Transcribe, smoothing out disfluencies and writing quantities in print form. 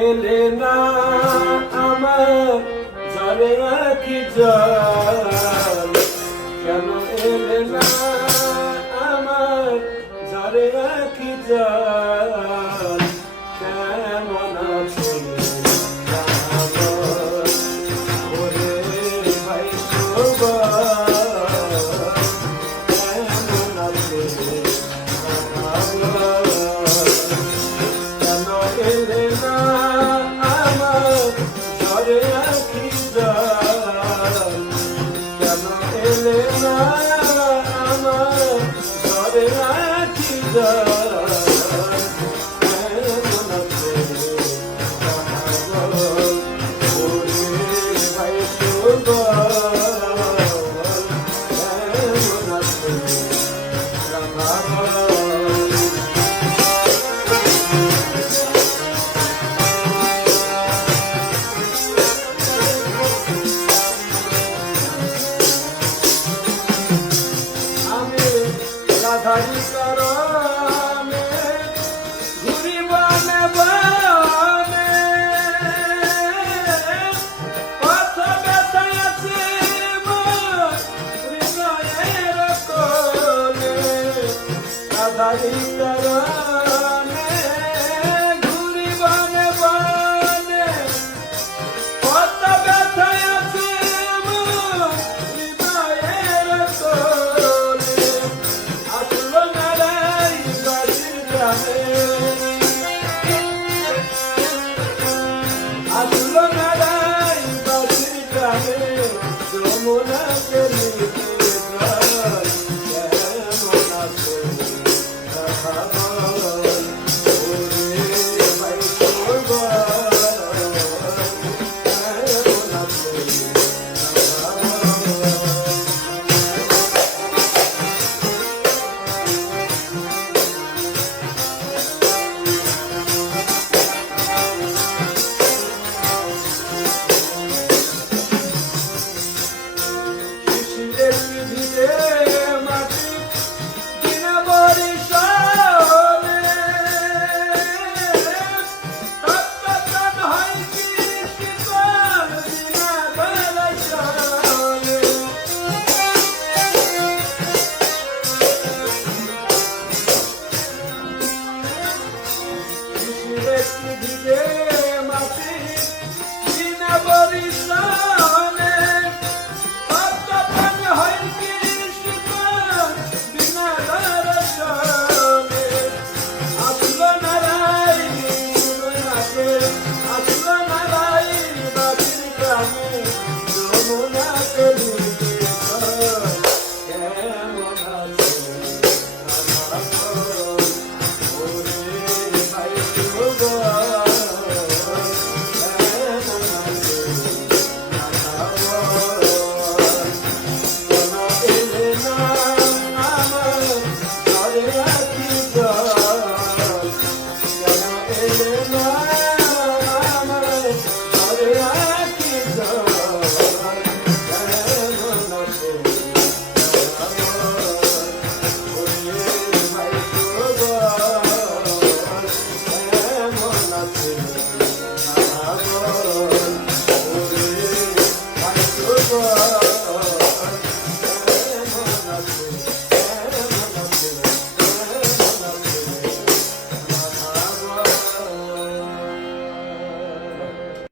এলে না আমার ঝরে আঁখি জল, কেন এলে না আমার ঝরে আঁখি জল, কেমন আছে ওরে ভাই কেমন আছে কেন এলে না আমার ঝরে আঁখি জল, কেন এলে না আমার ঝরে আঁখি জল, কেমন আছে ওরে ভাই কেমন আছে রাধারি করমে ঘুরি বনে বনে, পথ বেতাছি মোর হৃদয়ের কোণে। রাধারি করমে ঘুরি বনে বনে, পথ বেতাছি মোর হৃদয়ের কোণে। আসলো না রাই বাসির গ্রামে, আসলো না রাই বাসির গ্রামে, যমুনাকে নিতে জল, কেমন আছে রাধা বল, ওরে ভাই বল, কেমন আছে রাধা বল। শিশিরের ভিড়ে মাটি দিনা বরিশালে, তৎপতন হয় কি শীতল দিনা বরিশালে। শিশিরের ভিড়ে মাটি দিনা বরিশালে, আসলো না রাই